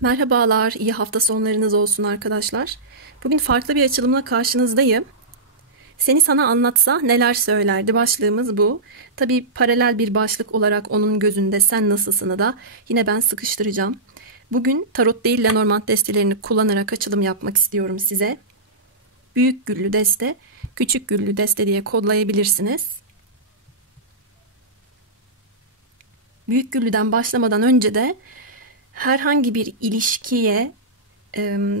Merhabalar, iyi hafta sonlarınız olsun arkadaşlar. Bugün farklı bir açılımla karşınızdayım. Seni sana anlatsa neler söylerdi başlığımız bu. Tabii paralel bir başlık olarak onun gözünde sen nasılsını da yine ben sıkıştıracağım. Bugün tarot değil Lenormand destelerini kullanarak açılım yapmak istiyorum size. Büyük güllü deste, küçük güllü deste diye kodlayabilirsiniz. Büyük güllüden başlamadan önce de herhangi bir ilişkiye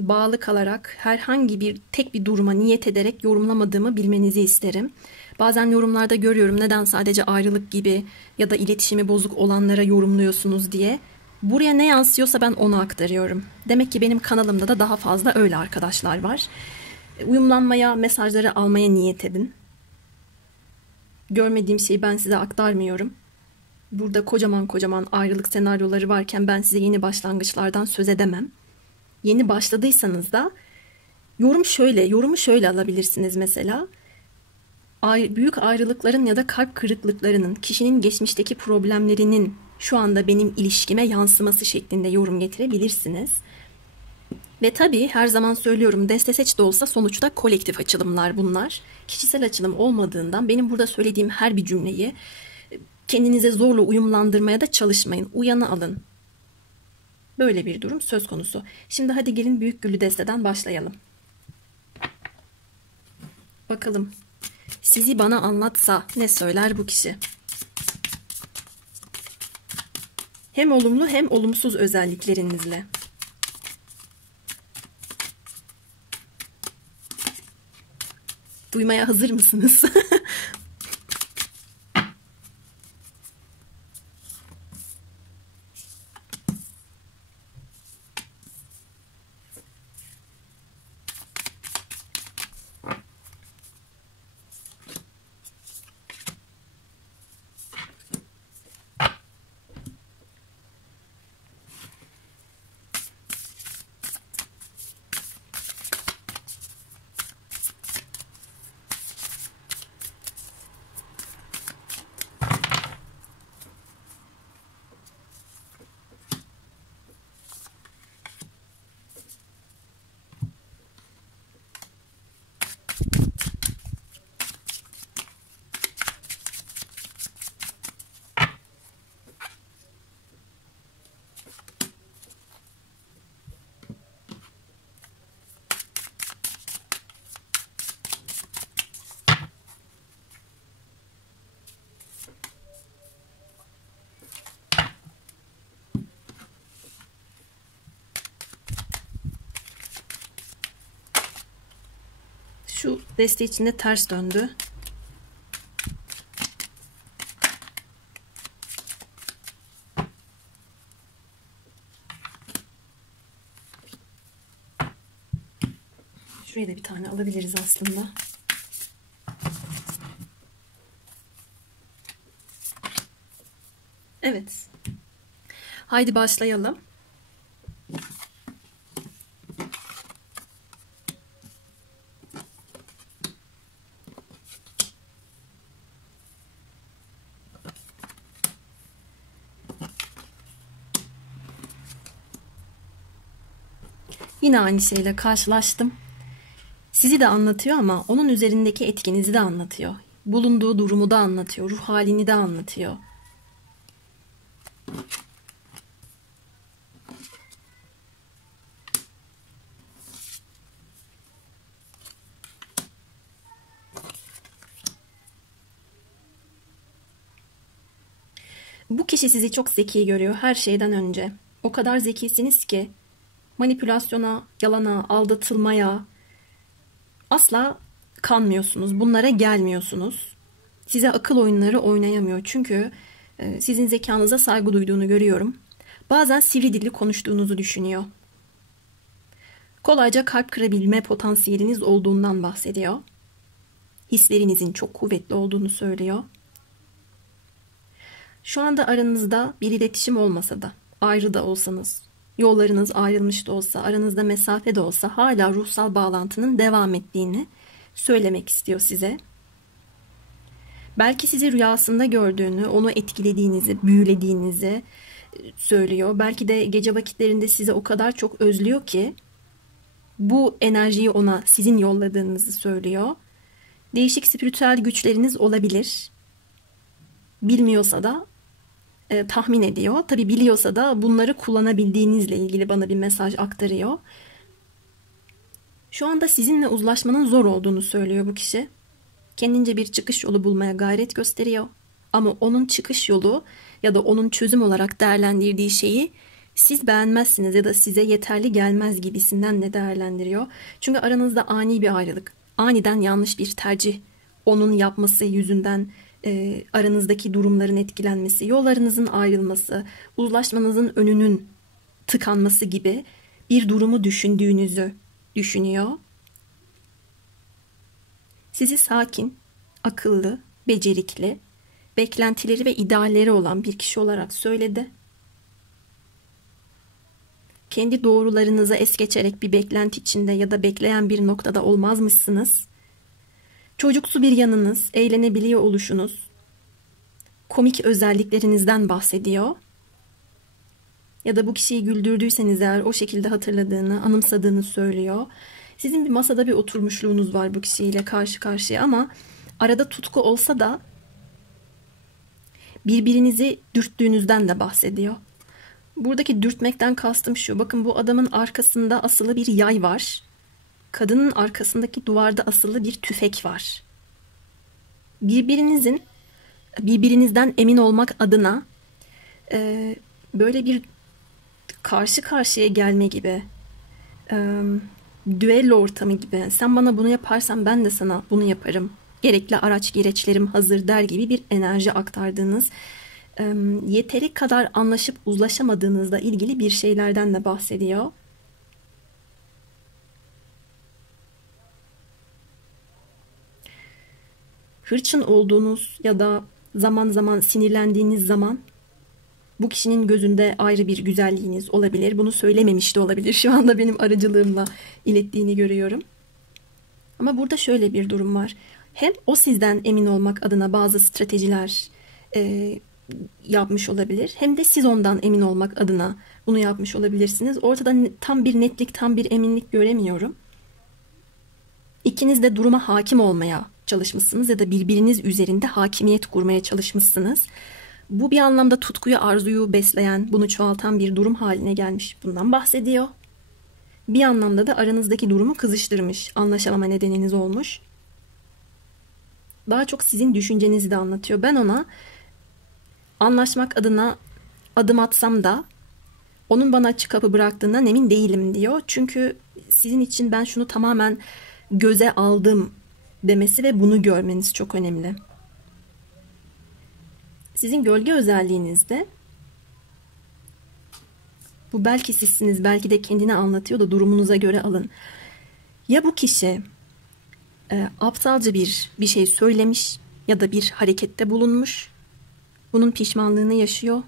bağlı kalarak herhangi bir tek bir duruma niyet ederek yorumlamadığımı bilmenizi isterim. Bazen yorumlarda görüyorum neden sadece ayrılık gibi ya da iletişimi bozuk olanlara yorumluyorsunuz diye. Buraya ne yansıyorsa ben onu aktarıyorum. Demek ki benim kanalımda da daha fazla öyle arkadaşlar var. Uyumlanmaya, mesajları almaya niyet edin. Görmediğim şeyi ben size aktarmıyorum. Burada kocaman kocaman ayrılık senaryoları varken ben size yeni başlangıçlardan söz edemem. Yeni başladıysanız da yorumu şöyle alabilirsiniz mesela. Büyük ayrılıkların ya da kalp kırıklıklarının, kişinin geçmişteki problemlerinin şu anda benim ilişkime yansıması şeklinde yorum getirebilirsiniz. Ve tabii her zaman söylüyorum, deste seç de olsa sonuçta kolektif açılımlar bunlar. Kişisel açılım olmadığından benim burada söylediğim her bir cümleyi kendinize zorla uyumlandırmaya da çalışmayın. Uyanı alın. Böyle bir durum söz konusu. Şimdi hadi gelin büyük güllü desteden başlayalım. Bakalım sizi bana anlatsa ne söyler bu kişi? Hem olumlu hem olumsuz özelliklerinizle. Duymaya hazır mısınız? Şu deste içinde ters döndü. Şuraya da bir tane alabiliriz aslında. Evet. Haydi başlayalım. Yine aynı şeyle karşılaştım. Sizi de anlatıyor ama onun üzerindeki etkinizi de anlatıyor. Bulunduğu durumu da anlatıyor, ruh halini de anlatıyor. Bu kişi sizi çok zeki görüyor her şeyden önce. O kadar zekisiniz ki manipülasyona, yalana, aldatılmaya asla kanmıyorsunuz. Bunlara gelmiyorsunuz. Size akıl oyunları oynayamıyor. Çünkü sizin zekanıza saygı duyduğunu görüyorum. Bazen sivri dilli konuştuğunuzu düşünüyor. Kolayca kalp kırabilme potansiyeliniz olduğundan bahsediyor. Hislerinizin çok kuvvetli olduğunu söylüyor. Şu anda aranızda bir iletişim olmasa da, ayrı da olsanız, yollarınız ayrılmış da olsa, aranızda mesafe de olsa hala ruhsal bağlantının devam ettiğini söylemek istiyor size. Belki sizi rüyasında gördüğünü, onu etkilediğinizi, büyülediğinizi, söylüyor. Belki de gece vakitlerinde sizi o kadar çok özlüyor ki bu enerjiyi ona sizin yolladığınızı söylüyor. Değişik spiritüel güçleriniz olabilir. Bilmiyorsa da tahmin ediyor. Tabii biliyorsa da bunları kullanabildiğinizle ilgili bana bir mesaj aktarıyor. Şu anda sizinle uzlaşmanın zor olduğunu söylüyor bu kişi. Kendince bir çıkış yolu bulmaya gayret gösteriyor. Ama onun çıkış yolu ya da onun çözüm olarak değerlendirdiği şeyi siz beğenmezsiniz ya da size yeterli gelmez gibisinden de değerlendiriyor. Çünkü aranızda ani bir ayrılık, aniden yanlış bir tercih, onun yapması yüzünden aranızdaki durumların etkilenmesi, yollarınızın ayrılması, uzlaşmanızın önünün tıkanması gibi bir durumu düşündüğünüzü düşünüyor. Sizi sakin, akıllı, becerikli, beklentileri ve idealleri olan bir kişi olarak söyledi. Kendi doğrularınıza es geçerek bir beklenti içinde ya da bekleyen bir noktada olmazmışsınız. Çocuksu bir yanınız, eğlenebiliyor oluşunuz, komik özelliklerinizden bahsediyor. Ya da bu kişiyi güldürdüyseniz eğer o şekilde hatırladığını, anımsadığını söylüyor. Sizin bir masada bir oturmuşluğunuz var bu kişiyle karşı karşıya ama arada tutku olsa da birbirinizi dürttüğünüzden de bahsediyor. Buradaki dürtmekten kastım şu. Bakın bu adamın arkasında asılı bir yay var. Kadının arkasındaki duvarda asılı bir tüfek var. Birbirinizden emin olmak adına böyle bir karşı karşıya gelme gibi, düello ortamı gibi, sen bana bunu yaparsan ben de sana bunu yaparım, gerekli araç gereçlerim hazır der gibi bir enerji aktardığınız, yeteri kadar anlaşıp uzlaşamadığınızla ilgili bir şeylerden de bahsediyor. Hırçın olduğunuz ya da zaman zaman sinirlendiğiniz zaman bu kişinin gözünde ayrı bir güzelliğiniz olabilir. Bunu söylememiş de olabilir. Şu anda benim aracılığımla ilettiğini görüyorum. Ama burada şöyle bir durum var. Hem o sizden emin olmak adına bazı stratejiler yapmış olabilir. Hem de siz ondan emin olmak adına bunu yapmış olabilirsiniz. Ortada tam bir netlik, tam bir eminlik göremiyorum. İkiniz de duruma hakim olmaya çalışmışsınız ya da birbiriniz üzerinde hakimiyet kurmaya çalışmışsınız. Bu bir anlamda tutkuyu, arzuyu besleyen, bunu çoğaltan bir durum haline gelmiş. Bundan bahsediyor. Bir anlamda da aranızdaki durumu kızıştırmış, anlaşamama nedeniniz olmuş. Daha çok sizin düşüncenizi de anlatıyor. Ben ona anlaşmak adına adım atsam da onun bana açık kapı bıraktığından emin değilim diyor. Çünkü sizin için ben şunu tamamen göze aldım demesi ve bunu görmeniz çok önemli. Sizin gölge özelliğinizde bu belki sizsiniz, belki de kendini anlatıyor da durumunuza göre alın. Ya bu kişi aptalca bir şey söylemiş ya da bir harekette bulunmuş. Bunun pişmanlığını yaşıyor.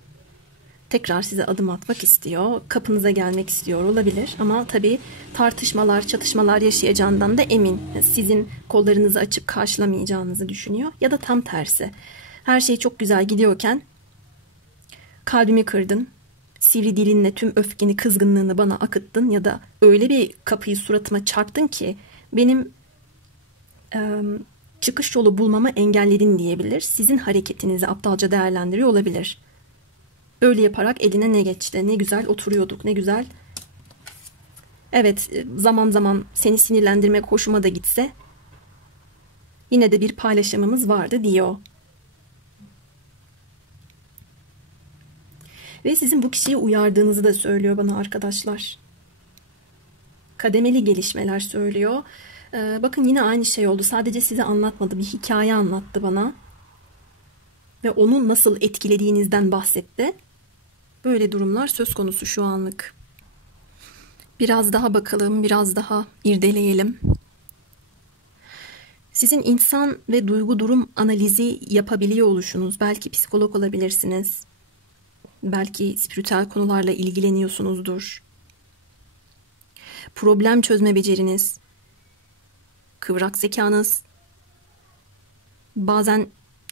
Tekrar size adım atmak istiyor. Kapınıza gelmek istiyor olabilir. Ama tabii tartışmalar, çatışmalar yaşayacağından da emin. Sizin kollarınızı açıp karşılamayacağınızı düşünüyor. Ya da tam tersi. Her şey çok güzel gidiyorken kalbimi kırdın. Sivri dilinle tüm öfkeni, kızgınlığını bana akıttın. Ya da öyle bir kapıyı suratıma çarptın ki benim çıkış yolu bulmamı engelledin diyebilir. Sizin hareketinizi aptalca değerlendiriyor olabilir. Öyle yaparak eline ne geçti? Ne güzel oturuyorduk, ne güzel. Evet, zaman zaman seni sinirlendirmek hoşuma da gitse yine de bir paylaşımımız vardı diyor. Ve sizin bu kişiyi uyardığınızı da söylüyor bana arkadaşlar. Kademeli gelişmeler söylüyor. Bakın yine aynı şey oldu. Sadece size anlatmadı. Bir hikaye anlattı bana. Ve onu nasıl etkilediğinizden bahsetti. Böyle durumlar söz konusu şu anlık. Biraz daha bakalım, biraz daha irdeleyelim. Sizin insan ve duygu durum analizi yapabiliyor oluşunuz. Belki psikolog olabilirsiniz. Belki spiritüel konularla ilgileniyorsunuzdur. Problem çözme beceriniz, kıvrak zekanız, bazen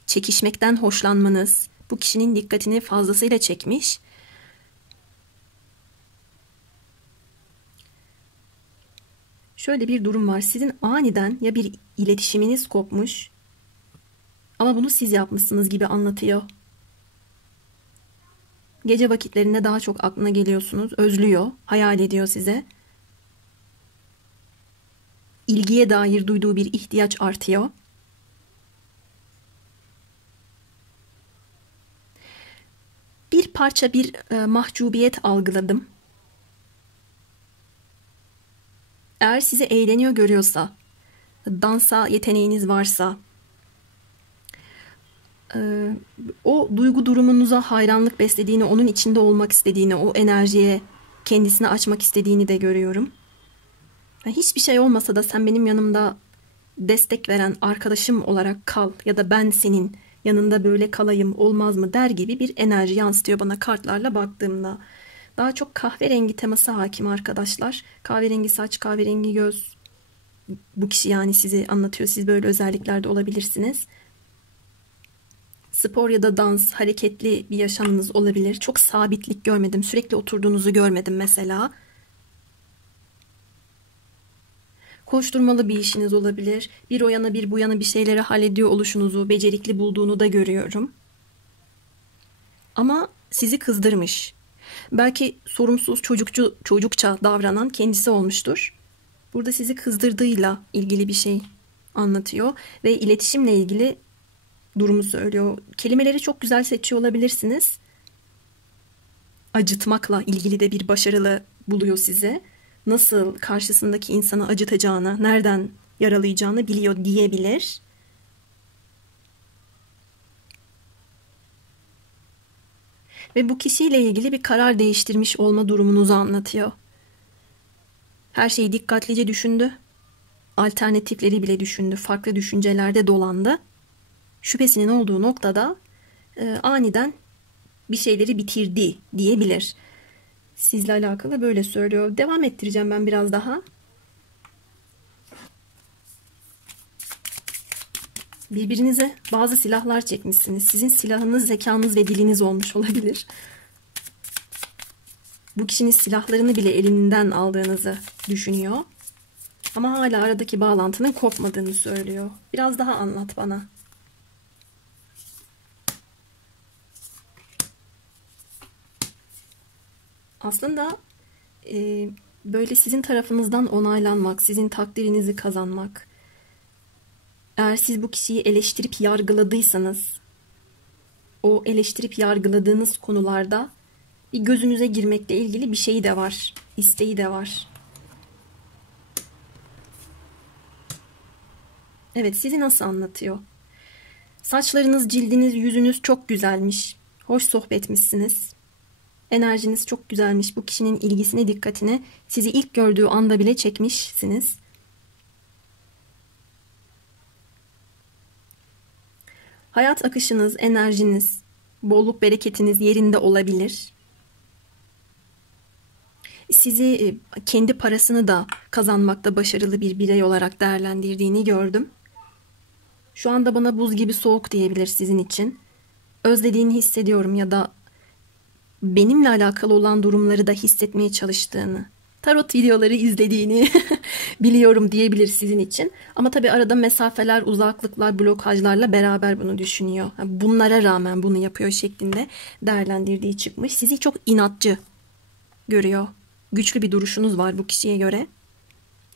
çekişmekten hoşlanmanız bu kişinin dikkatini fazlasıyla çekmiş. Şöyle bir durum var. Sizin aniden ya bir iletişiminiz kopmuş ama bunu siz yapmışsınız gibi anlatıyor. Gece vakitlerinde daha çok aklına geliyorsunuz. Özlüyor, hayal ediyor size. İlgiye dair duyduğu bir ihtiyaç artıyor. Bir parça bir mahcubiyet algıladım. Eğer sizi eğleniyor görüyorsa, dansa yeteneğiniz varsa, o duygu durumunuza hayranlık beslediğini, onun içinde olmak istediğini, o enerjiye kendisini açmak istediğini de görüyorum. Hiçbir şey olmasa da sen benim yanımda destek veren arkadaşım olarak kal ya da ben senin yanında böyle kalayım olmaz mı der gibi bir enerji yansıtıyor bana kartlarla baktığımda. Daha çok kahverengi teması hakim arkadaşlar. Kahverengi saç, kahverengi göz. Bu kişi yani sizi anlatıyor. Siz böyle özelliklerde olabilirsiniz. Spor ya da dans, hareketli bir yaşamınız olabilir. Çok sabitlik görmedim. Sürekli oturduğunuzu görmedim mesela. Koşturmalı bir işiniz olabilir. Bir o yana bir bu yana bir şeyleri hallediyor oluşunuzu, becerikli bulduğunu da görüyorum. Ama sizi kızdırmış. Belki sorumsuz, çocukça davranan kendisi olmuştur. Burada sizi kızdırdığıyla ilgili bir şey anlatıyor ve iletişimle ilgili durumu söylüyor. Kelimeleri çok güzel seçiyor olabilirsiniz. Acıtmakla ilgili de bir başarılı buluyor size. Nasıl karşısındaki insanı acıtacağını, nereden yaralayacağını biliyor diyebilir. Ve bu kişiyle ilgili bir karar değiştirmiş olma durumunuzu anlatıyor. Her şeyi dikkatlice düşündü. Alternatifleri bile düşündü. Farklı düşüncelerde dolandı. Şüphesinin olduğu noktada aniden bir şeyleri bitirdi diyebilir. Sizle alakalı böyle söylüyor. Devam ettireceğim ben biraz daha. Birbirinize bazı silahlar çekmişsiniz. Sizin silahınız, zekanız ve diliniz olmuş olabilir. Bu kişinin silahlarını bile elinden aldığınızı düşünüyor. Ama hala aradaki bağlantının kopmadığını söylüyor. Biraz daha anlat bana. Aslında böyle sizin tarafınızdan onaylanmak, sizin takdirinizi kazanmak. Eğer siz bu kişiyi eleştirip yargıladıysanız, o eleştirip yargıladığınız konularda bir gözünüze girmekle ilgili bir şeyi de var, isteği de var. Evet, sizi nasıl anlatıyor? Saçlarınız, cildiniz, yüzünüz çok güzelmiş. Hoş sohbetmişsiniz. Enerjiniz çok güzelmiş. Bu kişinin ilgisini, dikkatini sizi ilk gördüğü anda bile çekmişsiniz. Hayat akışınız, enerjiniz, bolluk bereketiniz yerinde olabilir. Sizi kendi parasını da kazanmakta başarılı bir birey olarak değerlendirdiğini gördüm. Şu anda bana buz gibi soğuk diyebilir sizin için. Özlediğini hissediyorum ya da benimle alakalı olan durumları da hissetmeye çalıştığını, tarot videoları izlediğini biliyorum diyebilir sizin için. Ama tabii arada mesafeler, uzaklıklar, blokajlarla beraber bunu düşünüyor. Bunlara rağmen bunu yapıyor şeklinde değerlendirdiği çıkmış. Sizi çok inatçı görüyor. Güçlü bir duruşunuz var bu kişiye göre.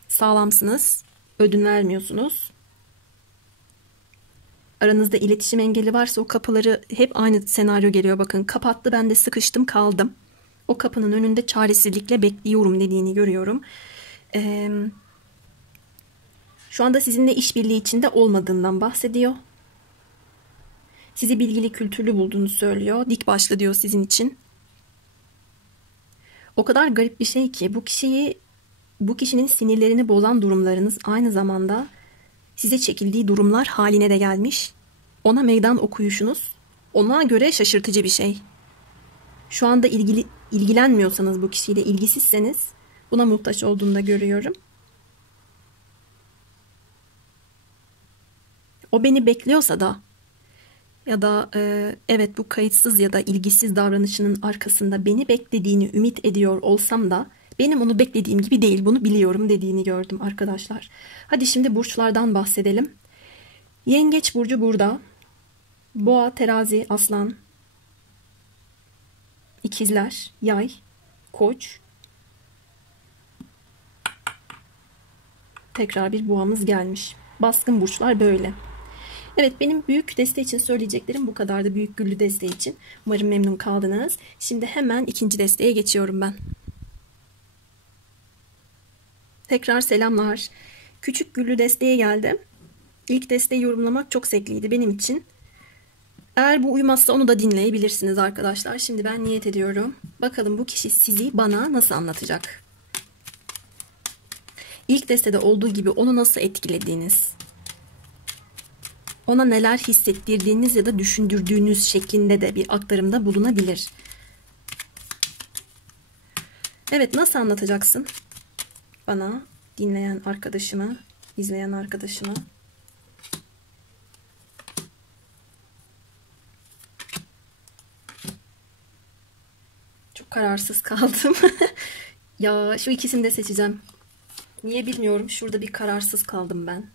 Sağlamsınız, ödün vermiyorsunuz. Aranızda iletişim engeli varsa o kapıları hep aynı senaryo geliyor. Bakın kapattı, ben de sıkıştım kaldım. O kapının önünde çaresizlikle bekliyorum dediğini görüyorum. Şu anda sizinle işbirliği içinde olmadığından bahsediyor. Sizi bilgili, kültürlü bulduğunu söylüyor. Dik başlı diyor sizin için. O kadar garip bir şey ki bu kişinin sinirlerini bozan durumlarınız aynı zamanda size çekildiği durumlar haline de gelmiş. Ona meydan okuyuşunuz ona göre şaşırtıcı bir şey. Şu anda ilgilenmiyorsanız bu kişiyle, ilgisizseniz buna muhtaç olduğunu da görüyorum. O beni bekliyorsa da ya da evet bu kayıtsız ya da ilgisiz davranışının arkasında beni beklediğini ümit ediyor olsam da Benim onu beklediğim gibi değil, bunu biliyorum dediğini gördüm arkadaşlar. Hadi şimdi burçlardan bahsedelim. Yengeç burcu burada. Boğa, terazi, aslan, ikizler, yay, koç. Tekrar bir boğamız gelmiş. Baskın burçlar böyle. Evet, benim büyük deste için söyleyeceklerim bu kadardı. Büyük güllü deste için. Umarım memnun kaldınız. Şimdi hemen ikinci desteye geçiyorum ben. Tekrar selamlar. Küçük güllü desteye geldim. İlk desteği yorumlamak çok zevkliydi benim için. Eğer bu uymazsa onu da dinleyebilirsiniz arkadaşlar. Şimdi ben niyet ediyorum. Bakalım bu kişi sizi bana nasıl anlatacak? İlk destede olduğu gibi onu nasıl etkilediğiniz, ona neler hissettirdiğiniz ya da düşündürdüğünüz şeklinde de bir aktarımda bulunabilir. Evet, nasıl anlatacaksın bana, dinleyen arkadaşına, izleyen arkadaşına? Çok kararsız kaldım. Ya şu ikisini de seçeceğim. Niye bilmiyorum. Şurada bir kararsız kaldım ben.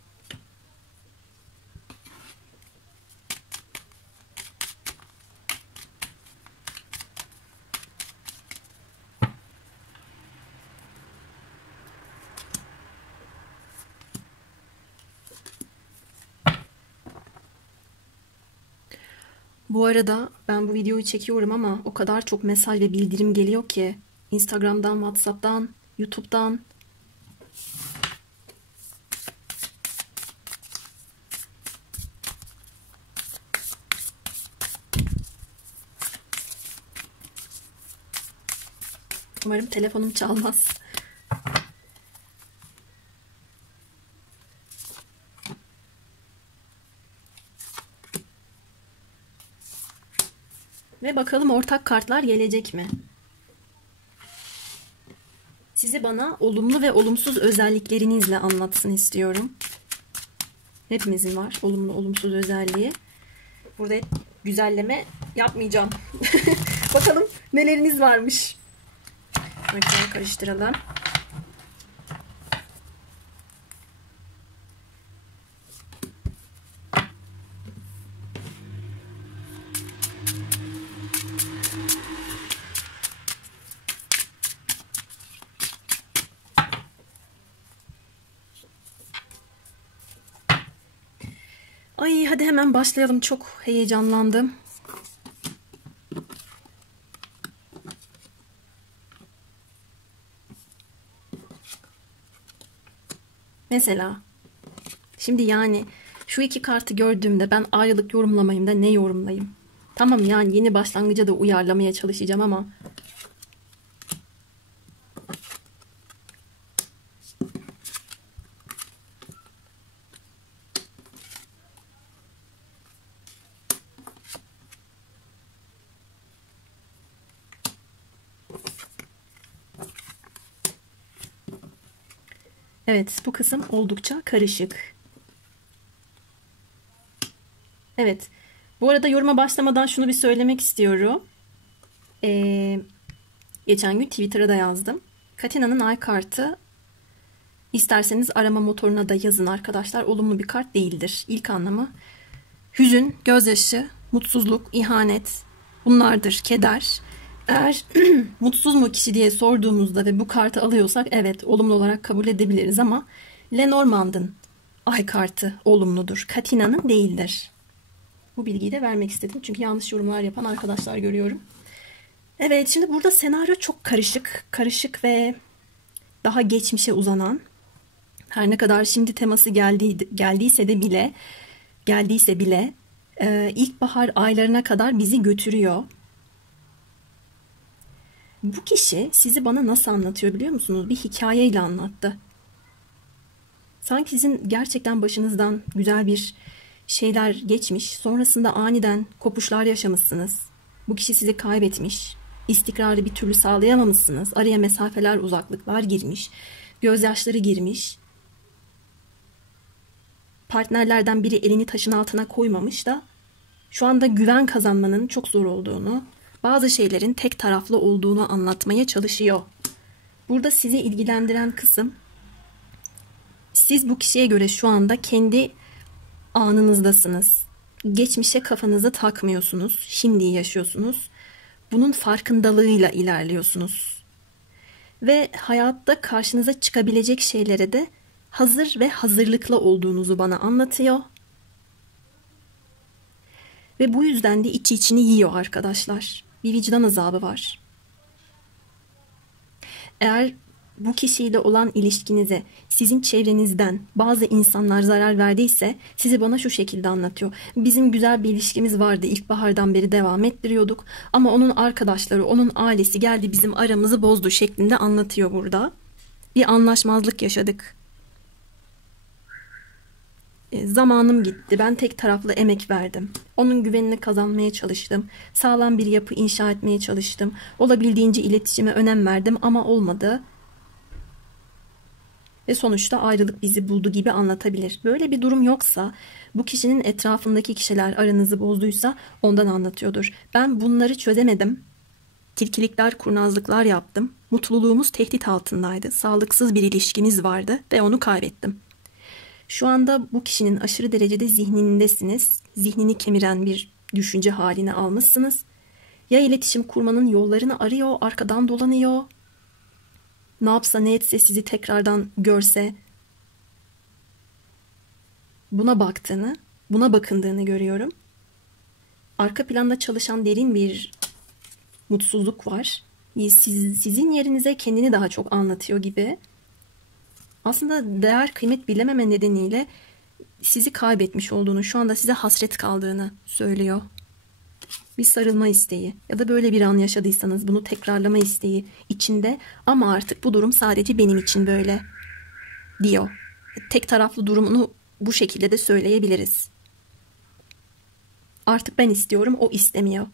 Bu arada ben bu videoyu çekiyorum ama o kadar çok mesaj ve bildirim geliyor ki Instagram'dan, WhatsApp'tan, YouTube'dan. Umarım telefonum çalmaz. Ve bakalım ortak kartlar gelecek mi? Sizi bana olumlu ve olumsuz özelliklerinizle anlatsın istiyorum. Hepimizin var olumlu olumsuz özelliği. Burada güzelleme yapmayacağım. Bakalım neleriniz varmış. Şöyle karıştıralım. Ay hadi hemen başlayalım. Çok heyecanlandım. Mesela şimdi yani şu iki kartı gördüğümde ben ayrılık yorumlamayayım da ne yorumlayayım? Tamam, yani yeni başlangıca da uyarlamaya çalışacağım ama evet, bu kısım oldukça karışık. Evet. Bu arada yoruma başlamadan şunu bir söylemek istiyorum. Geçen gün Twitter'a da yazdım. Katina'nın ay kartı, isterseniz arama motoruna da yazın arkadaşlar, olumlu bir kart değildir. İlk anlamı hüzün, gözyaşı, mutsuzluk, ihanet, bunlardır, keder. Eğer mutsuz mu kişi diye sorduğumuzda ve bu kartı alıyorsak evet, olumlu olarak kabul edebiliriz ama Lenormand'ın ay kartı olumludur. Katina'nın değildir. Bu bilgiyi de vermek istedim. Çünkü yanlış yorumlar yapan arkadaşlar görüyorum. Evet, şimdi burada senaryo çok karışık. Karışık ve daha geçmişe uzanan. Her ne kadar şimdi teması geldiyse bile ilkbahar aylarına kadar bizi götürüyor. Bu kişi sizi bana nasıl anlatıyor biliyor musunuz? Bir hikayeyle anlattı. Sanki sizin gerçekten başınızdan güzel bir şeyler geçmiş, sonrasında aniden kopuşlar yaşamışsınız. Bu kişi sizi kaybetmiş, istikrarı bir türlü sağlayamamışsınız. Araya mesafeler, uzaklıklar girmiş, gözyaşları girmiş. Partnerlerden biri elini taşın altına koymamış da şu anda güven kazanmanın çok zor olduğunu, bazı şeylerin tek taraflı olduğunu anlatmaya çalışıyor. Burada sizi ilgilendiren kısım, siz bu kişiye göre şu anda kendi anınızdasınız. Geçmişe kafanızı takmıyorsunuz. Şimdiyi yaşıyorsunuz. Bunun farkındalığıyla ilerliyorsunuz. Ve hayatta karşınıza çıkabilecek şeylere de hazır ve hazırlıklı olduğunuzu bana anlatıyor. Ve bu yüzden de içini yiyor arkadaşlar. Bir vicdan azabı var. Eğer bu kişiyle olan ilişkinize sizin çevrenizden bazı insanlar zarar verdiyse sizi bana şu şekilde anlatıyor. Bizim güzel bir ilişkimiz vardı. İlkbahardan beri devam ettiriyorduk. Ama onun arkadaşları, onun ailesi geldi bizim aramızı bozdu şeklinde anlatıyor burada. Bir anlaşmazlık yaşadık. Zamanım gitti. Ben tek taraflı emek verdim. Onun güvenini kazanmaya çalıştım. Sağlam bir yapı inşa etmeye çalıştım. Olabildiğince iletişime önem verdim ama olmadı. Ve sonuçta ayrılık bizi buldu gibi anlatabilir. Böyle bir durum yoksa, bu kişinin etrafındaki kişiler aranızı bozduysa ondan anlatıyordur. Ben bunları çözemedim. Tilkilikler, kurnazlıklar yaptım. Mutluluğumuz tehdit altındaydı. Sağlıksız bir ilişkimiz vardı ve onu kaybettim. Şu anda bu kişinin aşırı derecede zihnindesiniz. Zihnini kemiren bir düşünce haline almışsınız. Ya iletişim kurmanın yollarını arıyor, arkadan dolanıyor. Ne yapsa ne etse sizi tekrardan görse. Buna baktığını, buna bakındığını görüyorum. Arka planda çalışan derin bir mutsuzluk var. Sizin yerinize kendini daha çok anlatıyor gibi. Aslında değer kıymet bilememe nedeniyle sizi kaybetmiş olduğunu, şu anda size hasret kaldığını söylüyor. Bir sarılma isteği ya da böyle bir an yaşadıysanız bunu tekrarlama isteği içinde, ama artık bu durum sadece benim için böyle diyor. Tek taraflı durumunu bu şekilde de söyleyebiliriz. Artık ben istiyorum, o istemiyor.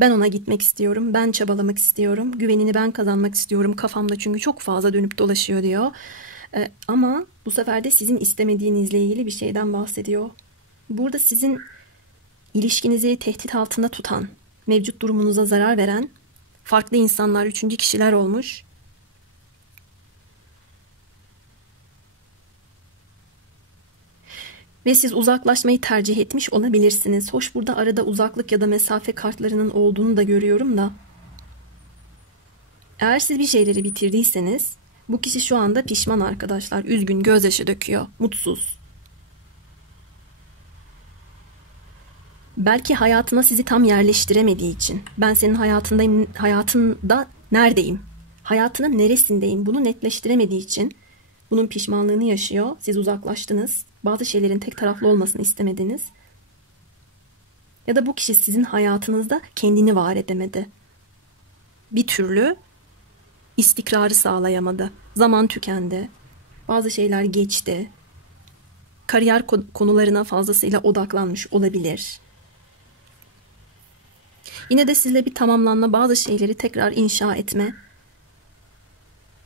Ben ona gitmek istiyorum, ben çabalamak istiyorum, güvenini ben kazanmak istiyorum kafamda çünkü çok fazla dönüp dolaşıyor diyor. Ama bu sefer de sizin istemediğinizle ilgili bir şeyden bahsediyor. Burada sizin ilişkinizi tehdit altında tutan, mevcut durumunuza zarar veren farklı insanlar, üçüncü kişiler olmuş. Ve siz uzaklaşmayı tercih etmiş olabilirsiniz. Hoş, burada arada uzaklık ya da mesafe kartlarının olduğunu da görüyorum da. Eğer siz bir şeyleri bitirdiyseniz bu kişi şu anda pişman arkadaşlar. Üzgün, gözyaşı döküyor, mutsuz. Belki hayatına sizi tam yerleştiremediği için. Ben senin hayatındayım, hayatında neredeyim? Hayatının neresindeyim? Bunu netleştiremediği için bunun pişmanlığını yaşıyor. Siz uzaklaştınız. Bazı şeylerin tek taraflı olmasını istemediniz. Ya da bu kişi sizin hayatınızda kendini var edemedi. Bir türlü istikrarı sağlayamadı. Zaman tükendi. Bazı şeyler geçti. Kariyer konularına fazlasıyla odaklanmış olabilir. Yine de sizle bir tamamlanma, bazı şeyleri tekrar inşa etme,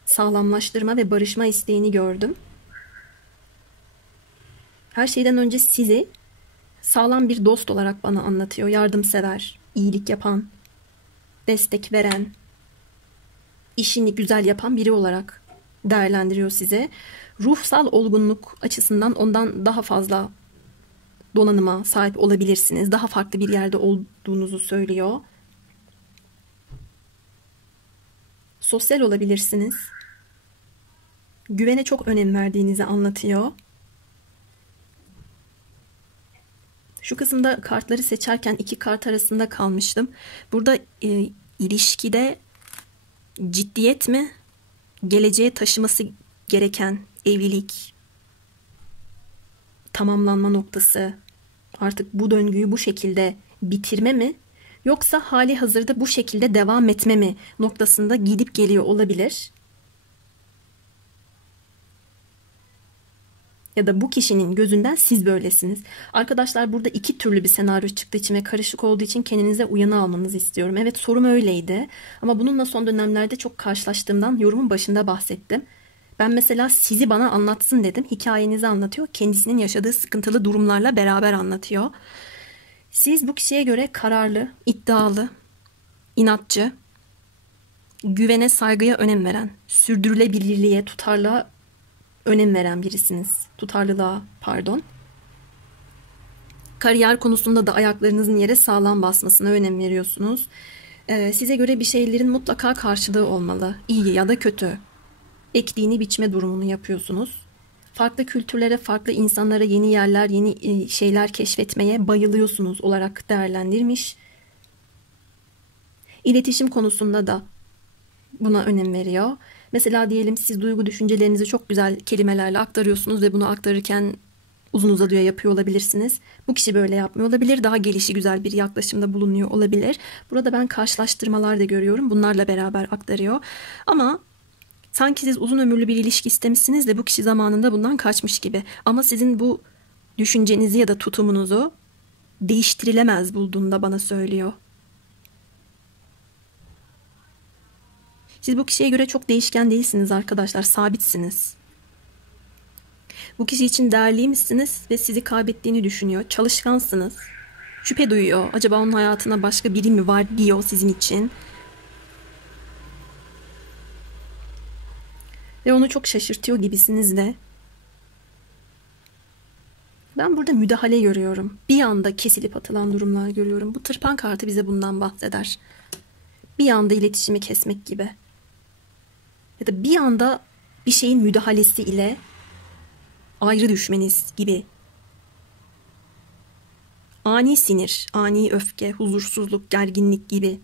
sağlamlaştırma ve barışma isteğini gördüm. Her şeyden önce sizi sağlam bir dost olarak bana anlatıyor. Yardımsever, iyilik yapan, destek veren, işini güzel yapan biri olarak değerlendiriyor size. Ruhsal olgunluk açısından ondan daha fazla donanıma sahip olabilirsiniz. Daha farklı bir yerde olduğunuzu söylüyor. Sosyal olabilirsiniz. Güvene çok önem verdiğinizi anlatıyor. Şu kısımda kartları seçerken iki kart arasında kalmıştım. Burada ilişkide ciddiyet mi, geleceğe taşıması gereken evlilik, tamamlanma noktası, artık bu döngüyü bu şekilde bitirme mi, yoksa hali hazırda bu şekilde devam etme mi noktasında gidip geliyor olabilir. Ya da bu kişinin gözünden siz böylesiniz. Arkadaşlar, burada iki türlü bir senaryo çıktığı için ve karışık olduğu için kendinize uyanı almanızı istiyorum. Evet, sorum öyleydi ama bununla son dönemlerde çok karşılaştığımdan yorumun başında bahsettim. Ben mesela sizi bana anlatsın dedim. Hikayenizi anlatıyor. Kendisinin yaşadığı sıkıntılı durumlarla beraber anlatıyor. Siz bu kişiye göre kararlı, iddialı, inatçı, güvene, saygıya önem veren, sürdürülebilirliğe, tutarlılığa önem veren birisiniz. Tutarlılığa, pardon. Kariyer konusunda da ayaklarınızın yere sağlam basmasına önem veriyorsunuz. Size göre bir şeylerin mutlaka karşılığı olmalı. İyi ya da kötü. Ektiğini biçme durumunu yapıyorsunuz. Farklı kültürlere, farklı insanlara, yeni yerler, yeni şeyler keşfetmeye bayılıyorsunuz olarak değerlendirmiş. İletişim konusunda da buna önem veriyor. Mesela diyelim siz duygu düşüncelerinizi çok güzel kelimelerle aktarıyorsunuz ve bunu aktarırken uzun uzadıya yapıyor olabilirsiniz. Bu kişi böyle yapmıyor olabilir. Daha gelişi güzel bir yaklaşımda bulunuyor olabilir. Burada ben karşılaştırmalar da görüyorum. Bunlarla beraber aktarıyor. Ama sanki siz uzun ömürlü bir ilişki istemişsiniz de bu kişi zamanında bundan kaçmış gibi. Ama sizin bu düşüncenizi ya da tutumunuzu değiştirilemez bulduğunda bana söylüyor. Siz bu kişiye göre çok değişken değilsiniz arkadaşlar, sabitsiniz. Bu kişi için değerliymişsiniz ve sizi kaybettiğini düşünüyor. Çalışkansınız. Şüphe duyuyor. Acaba onun hayatına başka biri mi var diyor sizin için. Ve onu çok şaşırtıyor gibisiniz de. Ben burada müdahale görüyorum. Bir anda kesilip atılan durumlar görüyorum. Bu tırpan kartı bize bundan bahseder. Bir anda iletişimi kesmek gibi. Ya da bir anda bir şeyin müdahalesi ile ayrı düşmeniz gibi. Ani sinir, ani öfke, huzursuzluk, gerginlik gibi.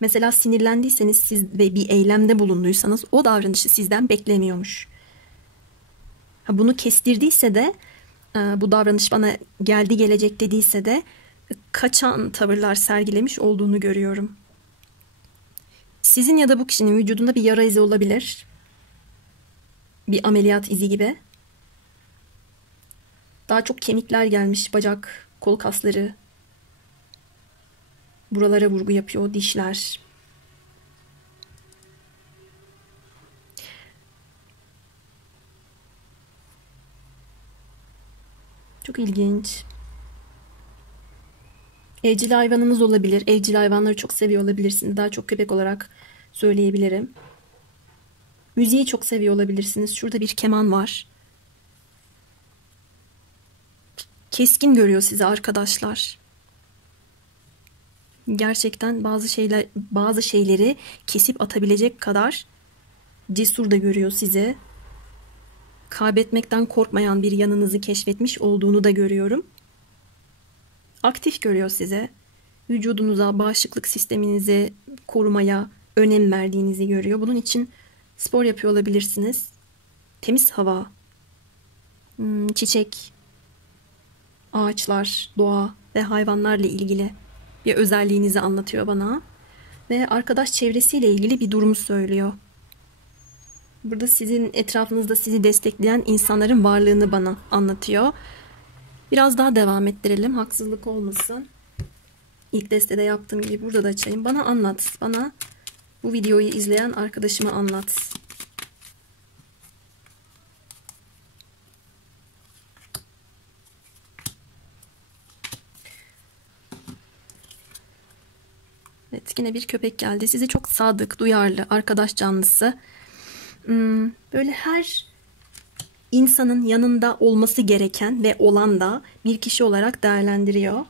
Mesela sinirlendiyseniz siz ve bir eylemde bulunduysanız o davranışı sizden beklemiyormuş. Bunu kestirdiyse de bu davranış bana geldi gelecek dediyse de kaçan tavırlar sergilemiş olduğunu görüyorum. Sizin ya da bu kişinin vücudunda bir yara izi olabilir. Bir ameliyat izi gibi. Daha çok kemikler gelmiş, bacak, kol kasları. Buralara vurgu yapıyor, dişler. Çok ilginç. Evcil hayvanınız olabilir. Evcil hayvanları çok seviyor olabilirsiniz. Daha çok köpek olarak söyleyebilirim. Müziği çok seviyor olabilirsiniz. Şurada bir keman var. Keskin görüyor sizi arkadaşlar. Gerçekten bazı şeyleri kesip atabilecek kadar cesur da görüyor sizi. Kaybetmekten korkmayan bir yanınızı keşfetmiş olduğunu da görüyorum. Aktif görüyor sizi. Vücudunuza, bağışıklık sisteminizi korumaya önem verdiğinizi görüyor. Bunun için spor yapıyor olabilirsiniz. Temiz hava, çiçek, ağaçlar, doğa ve hayvanlarla ilgili bir özelliğinizi anlatıyor bana. Ve arkadaş çevresiyle ilgili bir durumu söylüyor. Burada sizin etrafınızda sizi destekleyen insanların varlığını bana anlatıyor. Biraz daha devam ettirelim. Haksızlık olmasın. İlk destede yaptığım gibi burada da açayım. Bana anlat. Bana bu videoyu izleyen arkadaşıma anlat. Evet, yine bir köpek geldi. Size çok sadık, duyarlı, arkadaş canlısı. Böyle her insanın yanında olması gereken ve olan da bir kişi olarak değerlendiriyor.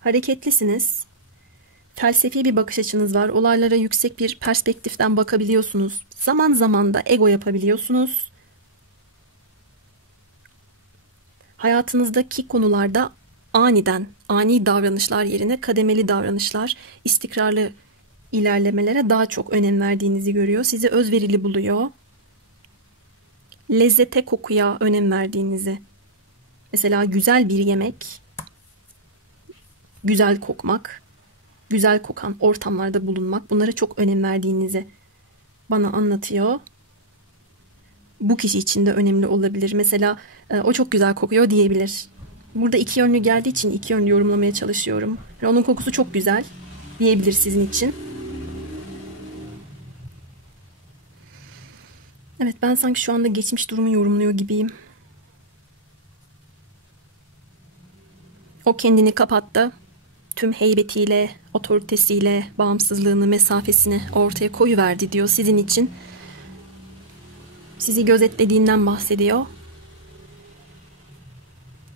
Hareketlisiniz. Felsefi bir bakış açınız var. Olaylara yüksek bir perspektiften bakabiliyorsunuz. Zaman zaman da ego yapabiliyorsunuz. Hayatınızdaki konularda ani davranışlar yerine kademeli davranışlar, istikrarlı ilerlemelere daha çok önem verdiğinizi görüyor. Sizi özverili buluyor. Lezzete, kokuya önem verdiğinizi. Mesela güzel bir yemek, güzel kokmak, güzel kokan ortamlarda bulunmak, bunlara çok önem verdiğinizi bana anlatıyor. Bu kişi için de önemli olabilir. Mesela o çok güzel kokuyor diyebilir. Burada iki yönlü geldiği için iki yönlü yorumlamaya çalışıyorum. Onun kokusu çok güzel diyebilir sizin için. Evet, ben sanki şu anda geçmiş durumu yorumluyor gibiyim. O kendini kapattı. Tüm heybetiyle, otoritesiyle, bağımsızlığını, mesafesini ortaya koyuverdi diyor sizin için. Sizi gözetlediğinden bahsediyor.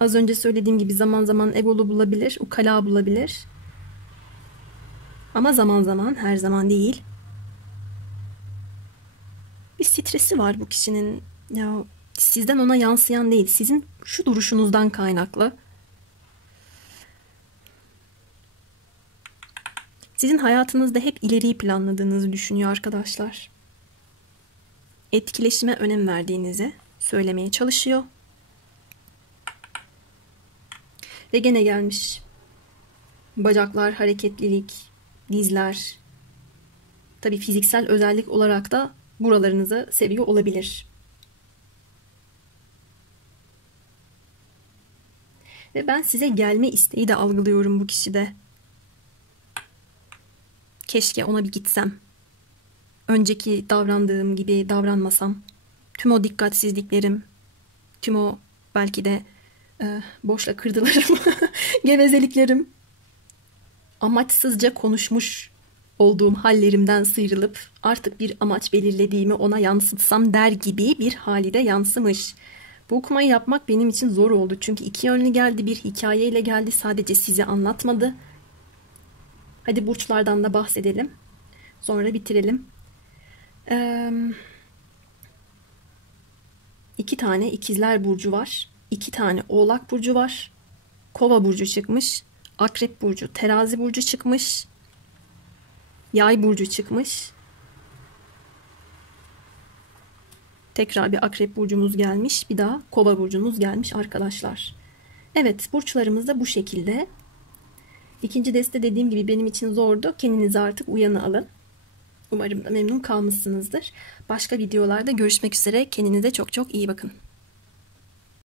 Az önce söylediğim gibi zaman zaman egolu bulabilir, ukala bulabilir. Ama zaman zaman, her zaman değil. Bir stresi var bu kişinin. Ya sizden ona yansıyan değil, sizin şu duruşunuzdan kaynaklı. Sizin hayatınızda hep ileriyi planladığınızı düşünüyor arkadaşlar. Etkileşime önem verdiğinizi söylemeye çalışıyor. Ve gene gelmiş. Bacaklar, hareketlilik, dizler. Tabii fiziksel özellik olarak da buralarınızı seviyor olabilir. Ve ben size gelme isteği de algılıyorum bu kişide. Keşke ona bir gitsem. Önceki davrandığım gibi davranmasam. Tüm o dikkatsizliklerim, tüm o belki de boşla kırdılarım, gevezeliklerim, amaçsızca konuşmuş olduğum hallerimden sıyrılıp artık bir amaç belirlediğimi ona yansıtsam der gibi bir hali de yansımış. Bu okumayı yapmak benim için zor oldu. Çünkü iki yönlü geldi, bir hikayeyle geldi. Sadece sizi anlatmadı. Hadi burçlardan da bahsedelim. Sonra bitirelim. 2 tane ikizler burcu var. 2 tane oğlak burcu var. Kova burcu çıkmış. Akrep burcu, terazi burcu çıkmış. Yay burcu çıkmış. Tekrar bir akrep burcumuz gelmiş. Bir daha kova burcumuz gelmiş arkadaşlar. Evet, burçlarımız da bu şekilde. İkinci deste dediğim gibi benim için zordu. Kendinizi artık uyanı alın. Umarım da memnun kalmışsınızdır. Başka videolarda görüşmek üzere. Kendinize çok çok iyi bakın.